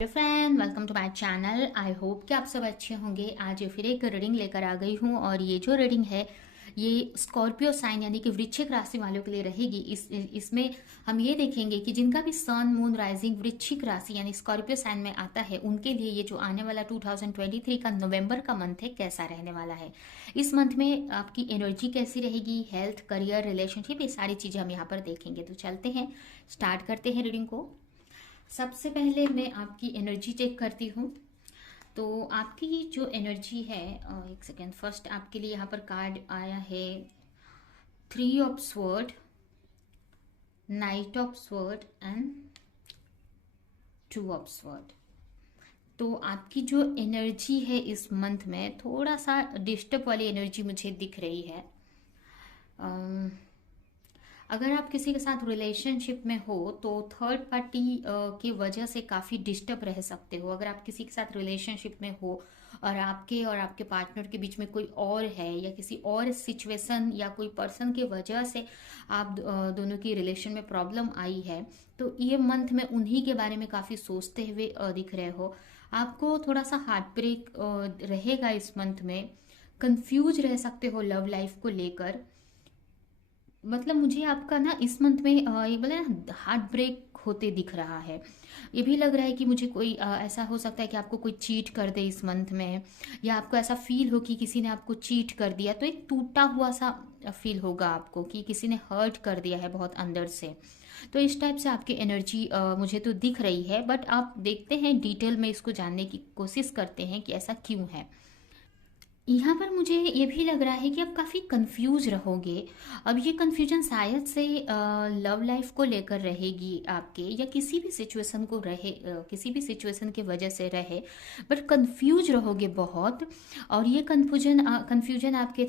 Hello friend, welcome to my channel. I hope कि आप सब अच्छे होंगे। आज फिर एक रीडिंग लेकर आ गई हूँ और ये जो रीडिंग है ये स्कॉर्पियो साइन यानी कि वृश्चिक राशि वालों के लिए रहेगी। इसमें हम ये देखेंगे कि जिनका भी सन मून राइजिंग वृश्चिक राशि यानी स्कॉर्पियो साइन में आता है उनके लिए ये जो आने वाला 2023 का नवंबर का मंथ है कैसा रहने वाला है। इस मंथ में आपकी एनर्जी कैसी रहेगी, हेल्थ, करियर, रिलेशनशिप, ये सारी चीज़ें हम यहाँ पर देखेंगे। तो चलते हैं, स्टार्ट करते हैं रीडिंग को। सबसे पहले मैं आपकी एनर्जी चेक करती हूँ। तो आपकी जो एनर्जी है, एक सेकेंड, फर्स्ट आपके लिए यहाँ पर कार्ड आया है 3 of sword, night of sword and 2 of sword. तो आपकी जो एनर्जी है इस मंथ में थोड़ा सा डिस्टर्ब वाली एनर्जी मुझे दिख रही है। अगर आप किसी के साथ रिलेशनशिप में हो तो थर्ड पार्टी की वजह से काफ़ी डिस्टर्ब रह सकते हो। अगर आप किसी के साथ रिलेशनशिप में हो और आपके पार्टनर के बीच में कोई और है या किसी और सिचुएशन या कोई पर्सन की वजह से आप दोनों की रिलेशन में प्रॉब्लम आई है, तो ये मंथ में उन्हीं के बारे में काफ़ी सोचते हुए दिख रहे हो। आपको थोड़ा सा हार्ट ब्रेक रहेगा इस मंथ में। कंफ्यूज रह सकते हो लव लाइफ को लेकर। मतलब मुझे आपका ना इस मंथ में ये बोले ना हार्ट ब्रेक होते दिख रहा है। ये भी लग रहा है कि मुझे कोई ऐसा हो सकता है कि आपको कोई चीट कर दे इस मंथ में, या आपको ऐसा फील हो कि किसी ने आपको चीट कर दिया, तो एक टूटा हुआ सा फील होगा आपको कि किसी ने हर्ट कर दिया है बहुत अंदर से। तो इस टाइप से आपकी एनर्जी मुझे तो दिख रही है, बट आप देखते हैं डिटेल में इसको जानने की कोशिश करते हैं कि ऐसा क्यों है। यहाँ पर मुझे ये भी लग रहा है कि आप काफ़ी कंफ्यूज रहोगे। अब ये कंफ्यूजन शायद से लव लाइफ को लेकर रहेगी आपके, या किसी भी सिचुएशन को रहे, किसी भी सिचुएशन की वजह से रहे, बट कंफ्यूज रहोगे बहुत। और ये कंफ्यूजन आपके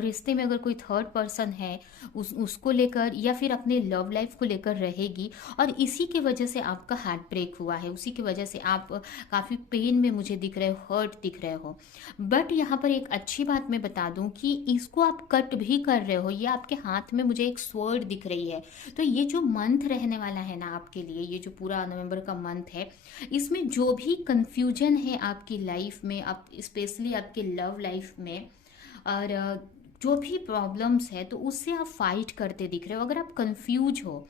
रिश्ते में अगर कोई थर्ड पर्सन है उसको लेकर या फिर अपने लव लाइफ को लेकर रहेगी, और इसी की वजह से आपका हार्ट ब्रेक हुआ है, उसी की वजह से आप काफ़ी पेन में मुझे दिख रहे हो, हर्ट दिख रहे हो। बट यहाँ पर एक अच्छी बात मैं बता दूं कि इसको आप कट भी कर रहे हो। ये आपके हाथ में मुझे एक स्वर्ड दिख रही है। तो ये जो मंथ रहने वाला है ना आपके लिए, ये जो पूरा नवंबर का मंथ है, इसमें जो भी कंफ्यूजन है आपकी लाइफ में, आप स्पेशली आपके लव लाइफ में, और जो भी प्रॉब्लम्स है तो उससे आप फाइट करते दिख रहे हो। अगर आप कंफ्यूज हो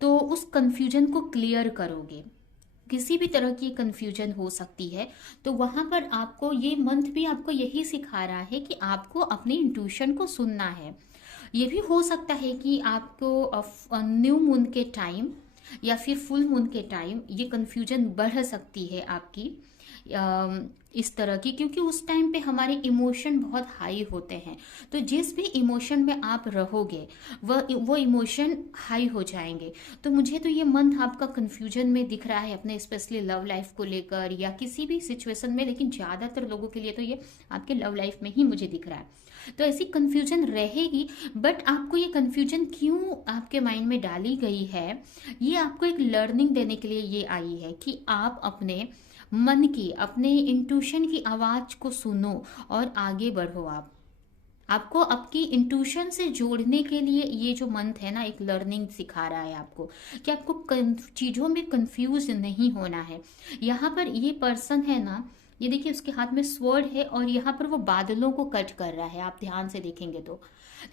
तो उस कंफ्यूजन को क्लियर करोगे। किसी भी तरह की कंफ्यूजन हो सकती है, तो वहां पर आपको ये मंथ भी आपको यही सिखा रहा है कि आपको अपनी इंट्यूशन को सुनना है। ये भी हो सकता है कि आपको न्यू मून के टाइम या फिर फुल मून के टाइम ये कंफ्यूजन बढ़ सकती है आपकी, इस तरह की, क्योंकि उस टाइम पे हमारे इमोशन बहुत हाई होते हैं। तो जिस भी इमोशन में आप रहोगे वो इमोशन हाई हो जाएंगे। तो मुझे तो ये मंथ आपका कंफ्यूजन में दिख रहा है अपने स्पेशली लव लाइफ को लेकर या किसी भी सिचुएशन में, लेकिन ज़्यादातर लोगों के लिए तो ये आपके लव लाइफ में ही मुझे दिख रहा है। तो ऐसी कंफ्यूजन रहेगी, बट आपको ये कंफ्यूजन क्यों आपके माइंड में डाली गई है, ये आपको एक लर्निंग देने के लिए ये आई है कि आप अपने मन की, अपने इंट्यूशन की आवाज को सुनो और आगे बढ़ो। आपको आपकी इंट्यूशन से जोड़ने के लिए ये जो मंथ है ना एक लर्निंग सिखा रहा है आपको कि आपको चीजों में कंफ्यूज नहीं होना है। यहाँ पर ये पर्सन है ना, ये देखिए उसके हाथ में स्वॉर्ड है और यहाँ पर वो बादलों को कट कर रहा है। आप ध्यान से देखेंगे तो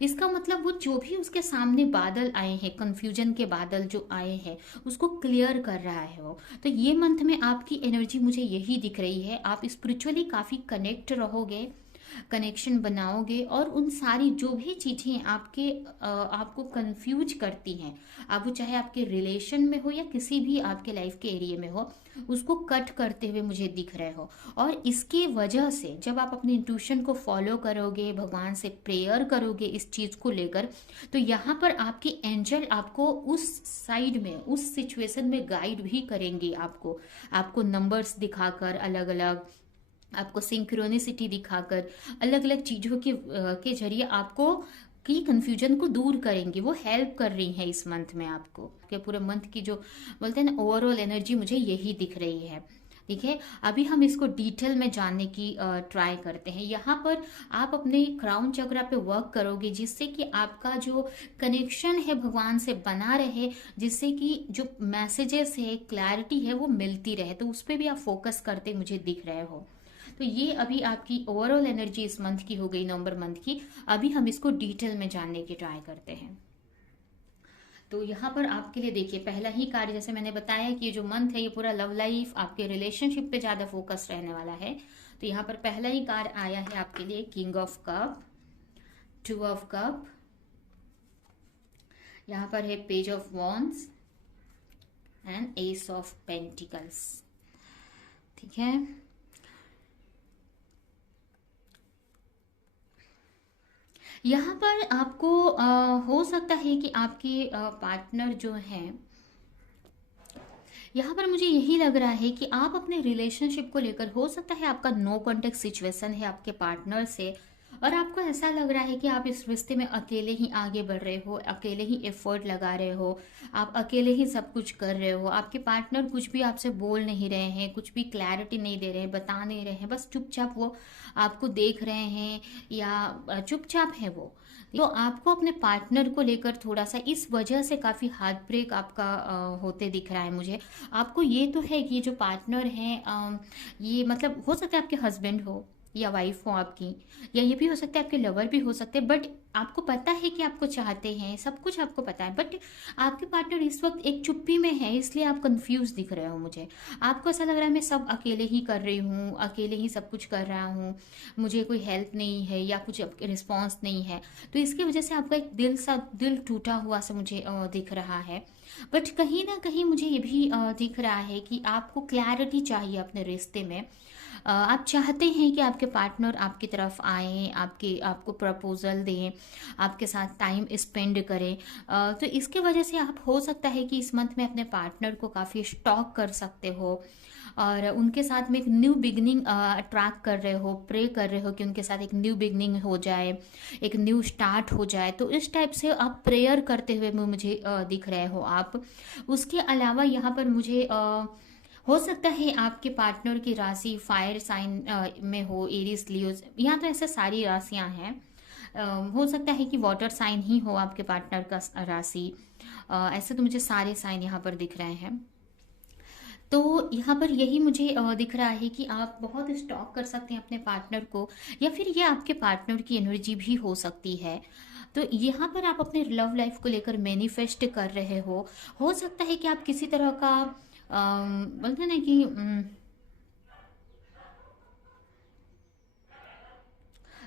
इसका मतलब वो जो भी उसके सामने बादल आए हैं, कंफ्यूजन के बादल जो आए हैं, उसको क्लियर कर रहा है वो। तो ये मंथ में आपकी एनर्जी मुझे यही दिख रही है। आप स्पिरिचुअली काफी कनेक्ट रहोगे, कनेक्शन बनाओगे, और उन सारी जो भी चीजें आपको कंफ्यूज करती हैं, अब वो चाहे आपके रिलेशन में हो या किसी भी आपके लाइफ के एरिया में हो, उसको कट करते हुए मुझे दिख रहे हो। और इसकी वजह से जब आप अपने इंट्यूशन को फॉलो करोगे, भगवान से प्रेयर करोगे इस चीज को लेकर, तो यहाँ पर आपके एंजल आपको उस साइड में, उस सिचुएशन में गाइड भी करेंगे। आपको नंबर्स दिखाकर, अलग अलग आपको सिंक्रोनिसिटी दिखाकर, अलग अलग चीजों के जरिए आपको की कंफ्यूजन को दूर करेंगे। वो हेल्प कर रही है इस मंथ में आपको। कि पूरे मंथ की जो बोलते हैं ना ओवरऑल एनर्जी मुझे यही दिख रही है। ठीक है, अभी हम इसको डिटेल में जानने की ट्राई करते हैं। यहाँ पर आप अपने क्राउन चक्रा पे वर्क करोगे, जिससे कि आपका जो कनेक्शन है भगवान से बना रहे, जिससे कि जो मैसेजेस है, क्लैरिटी है, वो मिलती रहे। तो उस पर भी आप फोकस करते मुझे दिख रहे हो। तो ये अभी आपकी ओवरऑल एनर्जी इस मंथ की हो गई, नवंबर मंथ की। अभी हम इसको डिटेल में जानने की ट्राई करते हैं। तो यहाँ पर आपके लिए देखिए, पहला ही कार्ड जैसे मैंने बताया कि ये जो मंथ है ये पूरा लव लाइफ, आपके रिलेशनशिप पे ज्यादा फोकस रहने वाला है। तो यहाँ पर पहला ही कार्ड आया है आपके लिए king of cup, two of cup, यहाँ पर है page of wands and S of pentacles. ठीक है, यहाँ पर आपको हो सकता है कि आपके पार्टनर जो हैं, यहाँ पर मुझे यही लग रहा है कि आप अपने रिलेशनशिप को लेकर, हो सकता है आपका नो कॉन्टेक्ट सिचुएशन है आपके पार्टनर से, और आपको ऐसा लग रहा है कि आप इस रिश्ते में अकेले ही आगे बढ़ रहे हो, अकेले ही एफर्ट लगा रहे हो, आप अकेले ही सब कुछ कर रहे हो। आपके पार्टनर कुछ भी आपसे बोल नहीं रहे हैं, कुछ भी क्लैरिटी नहीं दे रहे हैं, बता नहीं रहे हैं, बस चुपचाप वो आपको देख रहे हैं या चुपचाप है वो। तो आपको अपने पार्टनर को लेकर थोड़ा सा इस वजह से काफ़ी हार्ट ब्रेक आपका होते दिख रहा है मुझे। आपको ये तो है कि ये जो पार्टनर हैं, ये मतलब हो सकता है आपके हस्बैंड हो या वाइफ हो आपकी, या ये भी हो सकता है आपके लवर भी हो सकते हैं, बट आपको पता है कि आपको चाहते हैं, सब कुछ आपको पता है, बट आपके पार्टनर इस वक्त एक चुप्पी में है, इसलिए आप कंफ्यूज दिख रहे हो मुझे। आपको ऐसा लग रहा है मैं सब अकेले ही कर रही हूँ, अकेले ही सब कुछ कर रहा हूँ, मुझे कोई हेल्प नहीं है या कुछ रिस्पॉन्स नहीं है। तो इसकी वजह से आपका एक दिल टूटा हुआ सा मुझे दिख रहा है। बट कहीं ना कहीं मुझे ये भी दिख रहा है कि आपको क्लैरिटी चाहिए अपने रिश्ते में। आप चाहते हैं कि आपके पार्टनर आपकी तरफ आए, आपको प्रपोजल दें, आपके साथ टाइम स्पेंड करें। तो इसके वजह से आप, हो सकता है कि इस मंथ में अपने पार्टनर को काफ़ी स्टॉक कर सकते हो और उनके साथ में एक न्यू बिगनिंग अट्रैक्ट कर रहे हो, प्रे कर रहे हो कि उनके साथ एक न्यू बिगनिंग हो जाए, एक न्यू स्टार्ट हो जाए। तो इस टाइप से आप प्रेयर करते हुए मुझे दिख रहे हो आप। उसके अलावा यहाँ पर मुझे हो सकता है आपके पार्टनर की राशि फायर साइन में हो, एरिस, लियो, यहाँ तो ऐसे सारी राशियाँ हैं। हो सकता है कि वाटर साइन ही हो आपके पार्टनर का राशि। ऐसे तो मुझे सारे साइन यहाँ पर दिख रहे हैं। तो यहाँ पर यही मुझे दिख रहा है कि आप बहुत स्टॉक कर सकते हैं अपने पार्टनर को, या फिर ये आपके पार्टनर की एनर्जी भी हो सकती है। तो यहाँ पर आप अपने लव लाइफ को लेकर मैनिफेस्ट कर रहे हो सकता है कि आप किसी तरह का बोलते हैं ना कि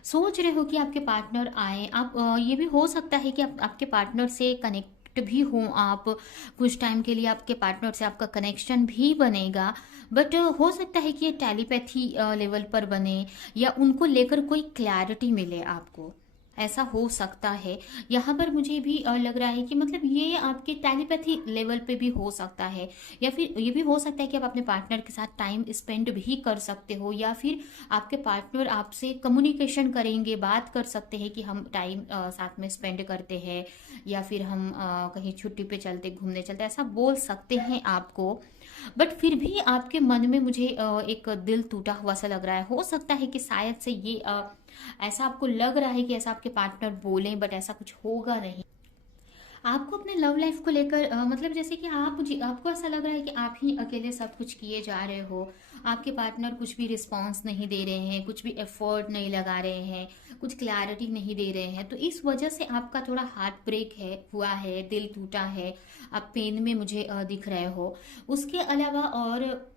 सोच रहे हो कि आपके पार्टनर आए। आप ये भी हो सकता है कि आपके पार्टनर से कनेक्ट भी हों आप, कुछ टाइम के लिए आपके पार्टनर से आपका कनेक्शन भी बनेगा। बट हो सकता है कि ये टेलीपैथी लेवल पर बने, या उनको लेकर कोई क्लैरिटी मिले आपको, ऐसा हो सकता है। यहाँ पर मुझे भी लग रहा है कि मतलब ये आपके टेलीपैथी लेवल पे भी हो सकता है, या फिर ये भी हो सकता है कि आप अपने पार्टनर के साथ टाइम स्पेंड भी कर सकते हो, या फिर आपके पार्टनर आपसे कम्युनिकेशन करेंगे, बात कर सकते हैं कि हम टाइम साथ में स्पेंड करते हैं, या फिर हम कहीं छुट्टी पे चलते, घूमने चलते, ऐसा बोल सकते हैं आपको। बट फिर भी आपके मन में मुझे एक दिल टूटा हुआ सा लग रहा है। हो सकता है कि शायद से ये ऐसा आपको लग रहा है कि ऐसा आपके पार्टनर बोलें, बट ऐसा कुछ होगा नहीं। आपको अपने लव लाइफ को लेकर मतलब जैसे कि आपको ऐसा लग रहा है कि आप ही अकेले सब कुछ किए जा रहे हो, आपके पार्टनर कुछ भी रिस्पॉन्स नहीं दे रहे हैं, कुछ भी एफर्ट नहीं लगा रहे हैं, कुछ क्लैरिटी नहीं दे रहे हैं। तो इस वजह से आपका थोड़ा हार्ट ब्रेक हुआ है, दिल टूटा है, आप पेन में मुझे दिख रहे हो। उसके अलावा और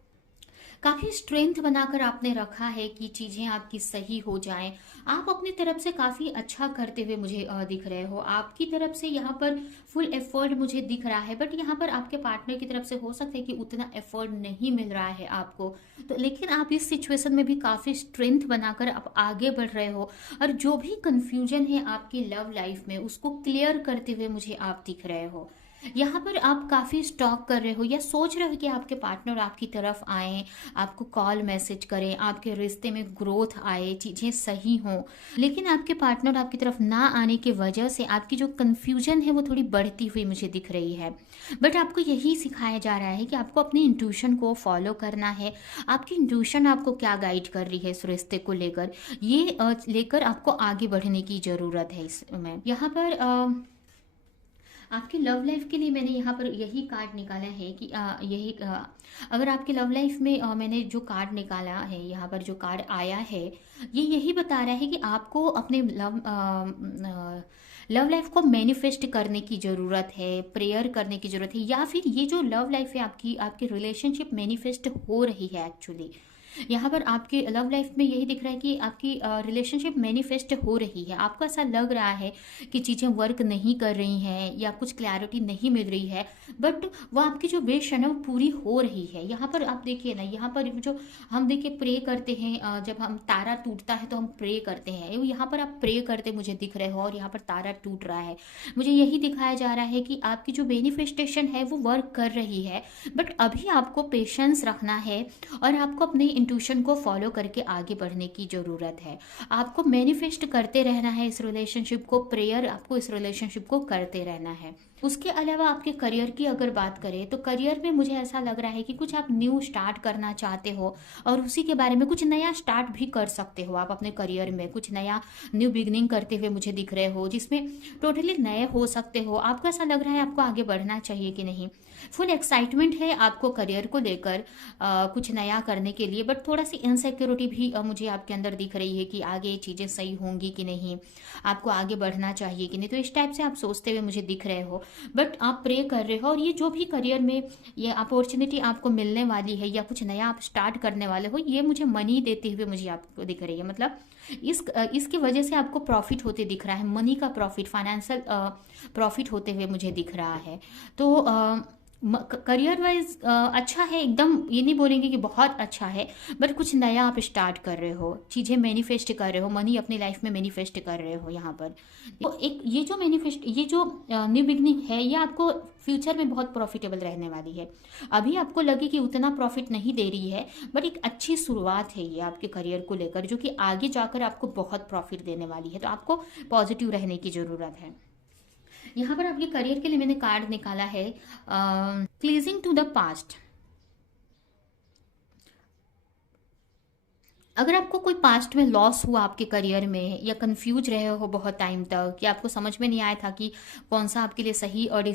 काफी स्ट्रेंथ बनाकर आपने रखा है कि चीजें आपकी सही हो जाएं। आप अपनी तरफ से काफी अच्छा करते हुए मुझे दिख रहे हो। आपकी तरफ से यहाँ पर फुल एफर्ट मुझे दिख रहा है, बट यहाँ पर आपके पार्टनर की तरफ से हो सकता है कि उतना एफर्ट नहीं मिल रहा है आपको। तो लेकिन आप इस सिचुएशन में भी काफी स्ट्रेंथ बनाकर आप आगे बढ़ रहे हो, और जो भी कंफ्यूजन है आपकी लव लाइफ में उसको क्लियर करते हुए मुझे आप दिख रहे हो। यहाँ पर आप काफ़ी स्टॉक कर रहे हो या सोच रहे हो कि आपके पार्टनर आपकी तरफ आए, आपको कॉल मैसेज करें, आपके रिश्ते में ग्रोथ आए, चीज़ें सही हों, लेकिन आपके पार्टनर आपकी तरफ ना आने की वजह से आपकी जो कन्फ्यूजन है वो थोड़ी बढ़ती हुई मुझे दिख रही है। बट आपको यही सिखाया जा रहा है कि आपको अपनी इंट्यूशन को फॉलो करना है। आपकी इंट्यूशन आपको क्या गाइड कर रही है इस रिश्ते को लेकर, ये लेकर आपको आगे बढ़ने की ज़रूरत है इसमें। यहाँ पर आपकी लव लाइफ के लिए मैंने यहाँ पर यही कार्ड निकाला है कि अगर आपकी लव लाइफ में मैंने जो कार्ड निकाला है, यहाँ पर जो कार्ड आया है, ये यही बता रहा है कि आपको अपने लव लाइफ को मैनिफेस्ट करने की ज़रूरत है, प्रेयर करने की ज़रूरत है, या फिर ये जो लव लाइफ है आपकी, आपकी रिलेशनशिप मैनिफेस्ट हो रही है एक्चुअली। यहाँ पर आपके लव लाइफ में यही दिख रहा है कि आपकी रिलेशनशिप मैनिफेस्ट हो रही है। आपको ऐसा लग रहा है कि चीज़ें वर्क नहीं कर रही हैं या कुछ क्लैरिटी नहीं मिल रही है, बट वो आपकी जो विश है ना वो पूरी हो रही है। यहाँ पर आप देखिए ना, यहाँ पर जो हम देखिए प्रे करते हैं, जब हम तारा टूटता है तो हम प्रे करते हैं, यहाँ पर आप प्रे करते मुझे दिख रहे हो और यहाँ पर तारा टूट रहा है। मुझे यही दिखाया जा रहा है कि आपकी जो मैनिफेस्टेशन है वो वर्क कर रही है, बट अभी आपको पेशेंस रखना है और आपको अपने इंट्यूशन को फॉलो करके आगे बढ़ने की ज़रूरत है। आपको मैनिफेस्ट करते रहना है इस रिलेशनशिप को, प्रेयर आपको इस रिलेशनशिप को करते रहना है। उसके अलावा आपके करियर की अगर बात करें तो करियर में मुझे ऐसा लग रहा है कि कुछ आप न्यू स्टार्ट करना चाहते हो और उसी के बारे में कुछ नया स्टार्ट भी कर सकते हो। आप अपने करियर में कुछ नया न्यू बिगनिंग करते हुए मुझे दिख रहे हो, जिसमें टोटली नए हो सकते हो। आपको ऐसा लग रहा है आपको आगे बढ़ना चाहिए कि नहीं, फुल एक्साइटमेंट है आपको करियर को लेकर कुछ नया करने के लिए, बट थोड़ा सी इनसिक्योरिटी भी मुझे आपके अंदर दिख रही है कि आगे चीज़ें सही होंगी कि नहीं, आपको आगे बढ़ना चाहिए कि नहीं। तो इस टाइप से आप सोचते हुए मुझे दिख रहे हो, बट आप प्रे कर रहे हो और ये जो भी करियर में ये अपॉर्चुनिटी आपको मिलने वाली है या कुछ नया आप स्टार्ट करने वाले हो, ये मुझे मनी देते हुए मुझे आपको दिख रही है। मतलब इसकी वजह से आपको प्रॉफिट होते दिख रहा है, मनी का प्रॉफिट, फाइनेंशियल प्रॉफिट होते हुए मुझे दिख रहा है। तो करियर वाइज अच्छा है एकदम, ये नहीं बोलेंगे कि बहुत अच्छा है, बट कुछ नया आप स्टार्ट कर रहे हो, चीज़ें मैनिफेस्ट कर रहे हो, मनी अपनी लाइफ में मैनिफेस्ट कर रहे हो यहाँ पर। तो एक ये जो ये जो न्यू बिगनिंग है, ये आपको फ्यूचर में बहुत प्रॉफिटेबल रहने वाली है। अभी आपको लगे कि उतना प्रॉफिट नहीं दे रही है, बट एक अच्छी शुरुआत है ये आपके करियर को लेकर, जो कि आगे जाकर आपको बहुत प्रॉफिट देने वाली है। तो आपको पॉजिटिव रहने की ज़रूरत है। यहाँ पर आपके करियर के लिए मैंने कार्ड निकाला है प्लीजिंग टू द पास्ट। अगर आपको कोई पास्ट में लॉस हुआ आपके करियर में, या कंफ्यूज रहे हो बहुत टाइम तक, या आपको समझ में नहीं आया था कि कौन सा आपके लिए सही और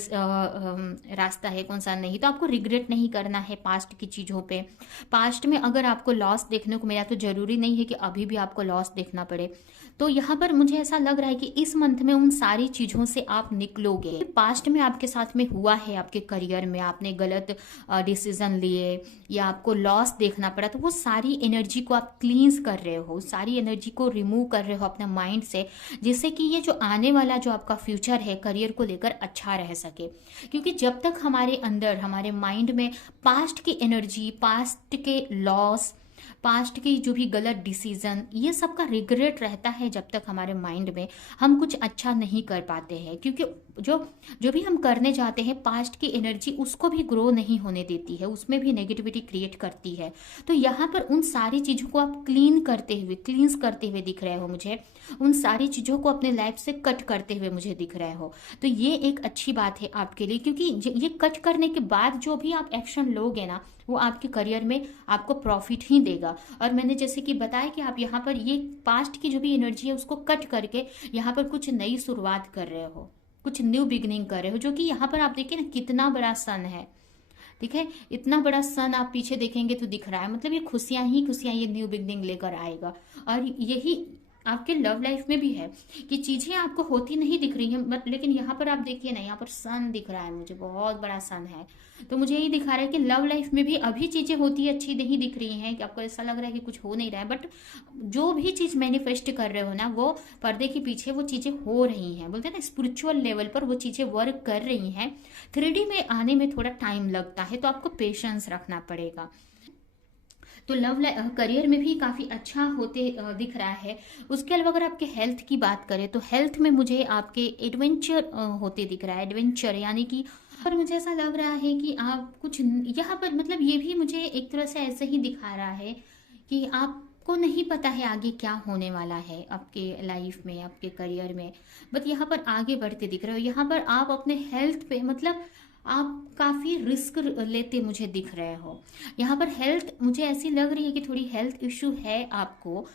रास्ता है, कौन सा नहीं, तो आपको रिग्रेट नहीं करना है पास्ट की चीज़ों पे। पास्ट में अगर आपको लॉस देखने को मिला तो ज़रूरी नहीं है कि अभी भी आपको लॉस देखना पड़े। तो यहाँ पर मुझे ऐसा लग रहा है कि इस मंथ में उन सारी चीज़ों से आप निकलोगे। पास्ट में आपके साथ में हुआ है, आपके करियर में आपने गलत डिसीजन लिए या आपको लॉस देखना पड़ा, तो वो सारी एनर्जी को आप क्लींस कर रहे हो, सारी एनर्जी को रिमूव कर रहे हो अपने माइंड से, जिससे कि ये जो आने वाला जो आपका फ्यूचर है करियर को लेकर अच्छा रह सके। क्योंकि जब तक हमारे अंदर, हमारे माइंड में पास्ट की एनर्जी, पास्ट के लॉस, पास्ट की जो भी गलत डिसीजन, ये सब का रिग्रेट रहता है, जब तक हमारे माइंड में हम कुछ अच्छा नहीं कर पाते हैं। क्योंकि जो जो भी हम करने जाते हैं, पास्ट की एनर्जी उसको भी ग्रो नहीं होने देती है, उसमें भी नेगेटिविटी क्रिएट करती है। तो यहाँ पर उन सारी चीज़ों को आप क्लींस करते हुए दिख रहे हो मुझे, उन सारी चीज़ों को अपने लाइफ से कट करते हुए मुझे दिख रहे हो। तो ये एक अच्छी बात है आपके लिए, क्योंकि ये कट करने के बाद जो भी आप एक्शन लोगे ना, वो आपके करियर में आपको प्रॉफिट ही देगा। और मैंने जैसे कि बताया कि आप यहाँ पर ये पास्ट की जो भी एनर्जी है उसको कट करके यहाँ पर कुछ नई शुरुआत कर रहे हो, कुछ न्यू बिगनिंग कर रहे हो, जो कि यहाँ पर आप देखिए ना कितना बड़ा सन है, ठीक है, इतना बड़ा सन आप पीछे देखेंगे तो दिख रहा है। मतलब ये खुशियां ही खुशियां ये न्यू बिगनिंग लेकर आएगा। और यही आपके लव लाइफ में भी है कि चीजें आपको होती नहीं दिख रही हैं, बट लेकिन यहाँ पर आप देखिए ना, यहाँ पर सन दिख रहा है मुझे, बहुत बड़ा सन है। तो मुझे यही दिखा रहा है कि लव लाइफ में भी अभी चीजें होती अच्छी नहीं दिख रही हैं, कि आपको ऐसा लग रहा है कि कुछ हो नहीं रहा है, बट जो भी चीज मैनिफेस्ट कर रहे हो ना, वो पर्दे के पीछे वो चीजें हो रही हैं। बोलते हैं ना, स्पिरिचुअल लेवल पर वो चीजें वर्क कर रही हैं। 3D में आने में थोड़ा टाइम लगता है, तो आपको पेशेंस रखना पड़ेगा। तो करियर में भी काफ़ी अच्छा होते दिख रहा है। उसके अलावा अगर आपके हेल्थ की बात करें तो हेल्थ में मुझे आपके एडवेंचर होते दिख रहा है। एडवेंचर यानी कि पर मुझे ऐसा लग रहा है कि आप कुछ यहाँ पर मतलब ये भी मुझे एक तरह से ऐसे ही दिखा रहा है कि आपको नहीं पता है आगे क्या होने वाला है आपके लाइफ में, आपके करियर में। बट यहाँ पर आगे बढ़ते दिख रहे हो, यहाँ पर आप अपने हेल्थ पे मतलब आप काफ़ी रिस्क लेते मुझे दिख रहे हो। यहाँ पर हेल्थ मुझे ऐसी लग रही है कि थोड़ी हेल्थ इशू है आपको,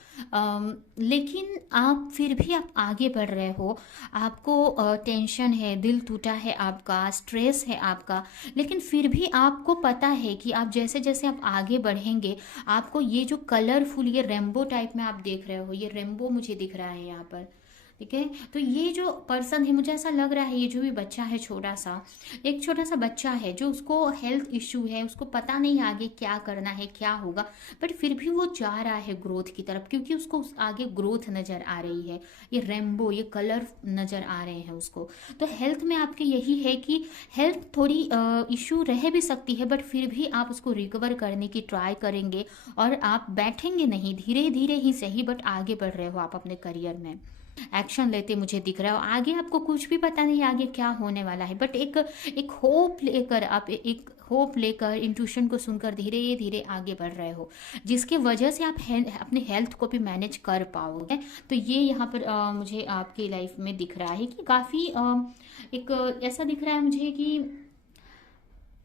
लेकिन आप फिर भी आप आगे बढ़ रहे हो। आपको टेंशन है, दिल टूटा है आपका, स्ट्रेस है आपका, लेकिन फिर भी आपको पता है कि आप जैसे जैसे आप आगे बढ़ेंगे, आपको ये जो कलरफुल ये रेनबो टाइप में आप देख रहे हो, ये रेनबो मुझे दिख रहा है यहाँ पर। ठीक है, तो ये जो पर्सन है मुझे ऐसा लग रहा है, ये जो भी बच्चा है छोटा सा, एक छोटा सा बच्चा है जो उसको हेल्थ इशू है, उसको पता नहीं आगे क्या करना है क्या होगा, बट फिर भी वो जा रहा है ग्रोथ की तरफ, क्योंकि उसको आगे ग्रोथ नजर आ रही है, ये रेनबो ये कलर नजर आ रहे हैं उसको। तो हेल्थ में आपके यही है कि हेल्थ थोड़ी इशू रह भी सकती है, बट फिर भी आप उसको रिकवर करने की ट्राई करेंगे और आप बैठेंगे नहीं, धीरे धीरे ही सही बट आगे बढ़ रहे हो आप अपने करियर में, एक्शन लेते मुझे दिख रहा है। आगे आपको कुछ भी पता नहीं आगे क्या होने वाला है, बट एक एक होप लेकर आप एक होप लेकर इंट्यूशन को सुनकर धीरे धीरे आगे बढ़ रहे हो, जिसके वजह से आप अपने हेल्थ को भी मैनेज कर पाओगे। तो ये यहाँ पर मुझे आपकी लाइफ में दिख रहा है कि काफ़ी एक ऐसा दिख रहा है मुझे कि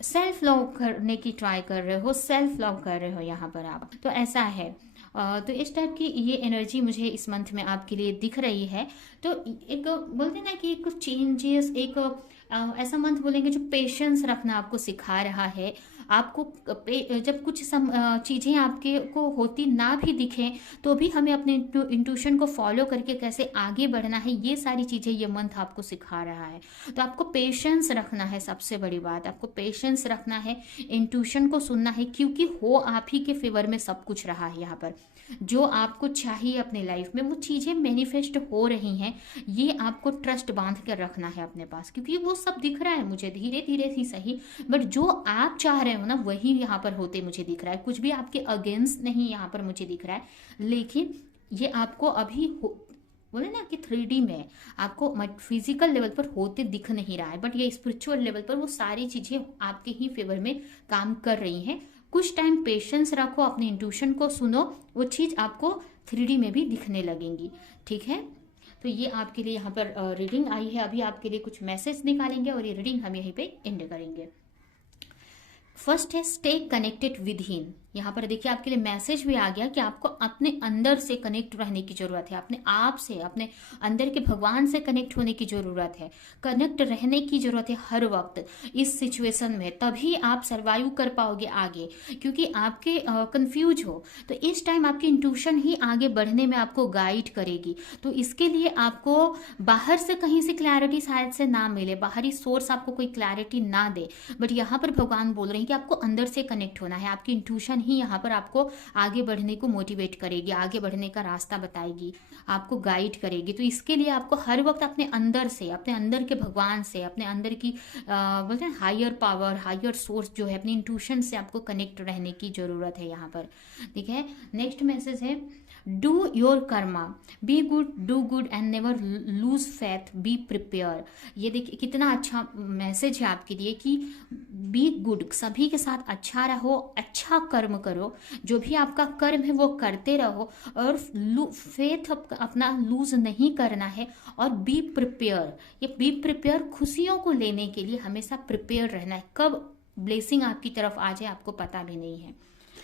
सेल्फ लव करने की ट्राई कर रहे हो, सेल्फ लव कर रहे हो यहाँ पर आप, तो ऐसा है। तो इस टाइप की ये एनर्जी मुझे इस मंथ में आपके लिए दिख रही है। तो एक बोलते हैं ना कि एक चेंजेस, एक ऐसा मंथ बोलेंगे जो पेशेंस रखना आपको सिखा रहा है। आपको जब कुछ चीज़ें आपके को होती ना भी दिखें, तो भी हमें अपने इंट्यूशन को फॉलो करके कैसे आगे बढ़ना है, ये सारी चीज़ें ये मंथ आपको सिखा रहा है। तो आपको पेशेंस रखना है, सबसे बड़ी बात आपको पेशेंस रखना है, इंट्यूशन को सुनना है, क्योंकि हो आप ही के फेवर में सब कुछ रहा है यहाँ पर। जो आपको चाहिए अपने लाइफ में वो चीज़ें मैनिफेस्ट हो रही हैं, ये आपको ट्रस्ट बांध कर रखना है अपने पास, क्योंकि वो सब दिख रहा है मुझे धीरे धीरे ही सही, बट जो आप चाह रहे हो ना वही यहाँ पर होते मुझे दिख रहा है। कुछ भी आपके अगेंस्ट नहीं यहाँ पर मुझे दिख रहा है, लेकिन ये आपको अभी बोले ना कि 3D में आपको फिजिकल लेवल पर होते दिख नहीं रहा है, बट ये स्पिरिचुअल लेवल पर वो सारी चीज़ें आपके ही फेवर में काम कर रही हैं। कुछ टाइम पेशेंस रखो, अपने इंट्यूशन को सुनो, वो चीज़ आपको 3D में भी दिखने लगेंगी। ठीक है, तो ये आपके लिए यहाँ पर रीडिंग आई है। अभी आपके लिए कुछ मैसेज निकालेंगे और ये रीडिंग हम यहीं पे एंड करेंगे। फर्स्ट है स्टे कनेक्टेड विद हिम। यहाँ पर देखिए आपके लिए मैसेज भी आ गया कि आपको अपने अंदर से कनेक्ट रहने की जरूरत है, अपने आप से, अपने अंदर के भगवान से कनेक्ट होने की जरूरत है, कनेक्ट रहने की जरूरत है हर वक्त इस सिचुएशन में, तभी आप सरवाइव कर पाओगे आगे। क्योंकि आपके कंफ्यूज हो तो इस टाइम आपकी इंट्यूशन ही आगे बढ़ने में आपको गाइड करेगी। तो इसके लिए आपको बाहर से कहीं से क्लैरिटी शायद से ना मिले, बाहरी सोर्स आपको कोई क्लैरिटी ना दे, बट यहाँ पर भगवान बोल रहे हैं कि आपको अंदर से कनेक्ट होना है। आपकी इंट्यूशन ही यहाँ पर आपको आगे बढ़ने को मोटिवेट करेगी, आगे बढ़ने का रास्ता बताएगी, आपको गाइड करेगी। तो इसके लिए आपको हर वक्त अपने अंदर से, अपने अंदर के भगवान से, अपने अंदर की बोलते हैं हायर पावर, हायर सोर्स जो है, अपनी इंट्यूशन से आपको कनेक्ट रहने की जरूरत है यहाँ पर। ठीक है, नेक्स्ट मैसेज है do your Karma, be good, do good and never lose faith, be prepare. ये देखिए कितना अच्छा मैसेज है आपके लिए कि बी गुड, सभी के साथ अच्छा रहो, अच्छा कर्म करो, जो भी आपका कर्म है वो करते रहो, और फेथ अपना लूज नहीं करना है, और बी प्रिपेयर, ये बी प्रिपेयर खुशियों को लेने के लिए हमेशा प्रिपेयर रहना है, कब ब्लेसिंग आपकी तरफ आ जाए आपको पता भी नहीं है।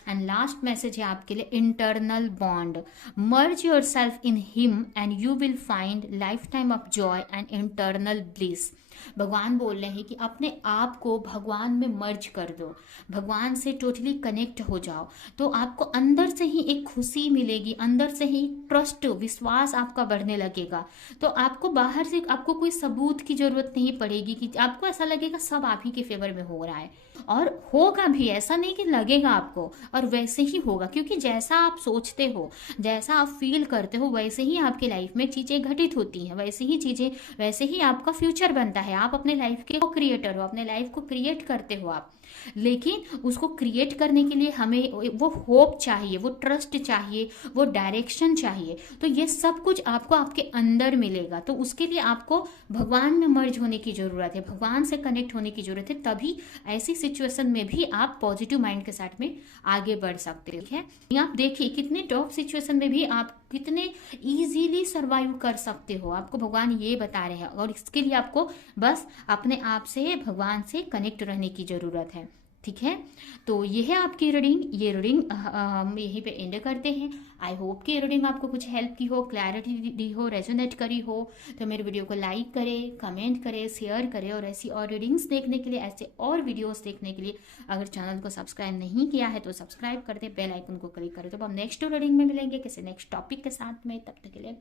एंड लास्ट मैसेज है आपके लिए internal bond, merge your self in him and you will find life time of Joy and internal bliss. भगवान बोल रहे हैं कि अपने आप को भगवान में मर्ज कर दो, भगवान से टोटली कनेक्ट हो जाओ, तो आपको अंदर से ही एक खुशी मिलेगी, अंदर से ही ट्रस्ट, विश्वास आपका बढ़ने लगेगा। तो आपको बाहर से आपको कोई सबूत की जरूरत नहीं पड़ेगी, कि आपको ऐसा लगेगा सब आप ही के फेवर में हो रहा है, और होगा भी, ऐसा नहीं कि लगेगा आपको, और वैसे ही होगा, क्योंकि जैसा आप सोचते हो, जैसा आप फील करते हो, वैसे ही आपकी लाइफ में चीजें घटित होती हैं, वैसे ही चीजें, वैसे ही आपका फ्यूचर बनता है। आप अपने लाइफ के क्रिएटर हो, अपने लाइफ को क्रिएट करते हो आप। लेकिन उसको क्रिएट करने के लिए हमें वो होप चाहिए, वो ट्रस्ट चाहिए, वो डायरेक्शन चाहिए। तो ये सब कुछ आपको आपके अंदर मिलेगा। तो उसके लिए आपको भगवान में मर्ज होने की ज़रूरत है, भगवान से कनेक्ट होने की ज़रूरत है, तभी ऐसी सिचुएशन में भी आप पॉजिटिव माइंड के साथ में आगे बढ़ सकते हो। ठीक है, आप देखिए कितने टॉप सिचुएशन में भी आप कितने इजीली सरवाइव कर सकते हो, आपको भगवान ये बता रहे हैं। और इसके लिए आपको बस अपने आप से, भगवान से कनेक्ट रहने की ज़रूरत है। ठीक है, तो ये है आपकी रीडिंग। ये रीडिंग हम यहीं पे एंड करते हैं। आई होप कि रीडिंग आपको कुछ हेल्प की हो, क्लैरिटी दी हो, रेजोनेट करी हो। तो मेरे वीडियो को लाइक करें, कमेंट करें, शेयर करें, और ऐसी और रीडिंग्स देखने के लिए, ऐसे और वीडियोस देखने के लिए अगर चैनल को सब्सक्राइब नहीं किया है तो सब्सक्राइब कर दे, बेल आइकन को क्लिक करें। तो अब हम नेक्स्ट रीडिंग में मिलेंगे किसी नेक्स्ट टॉपिक के साथ में। तब तक के लिए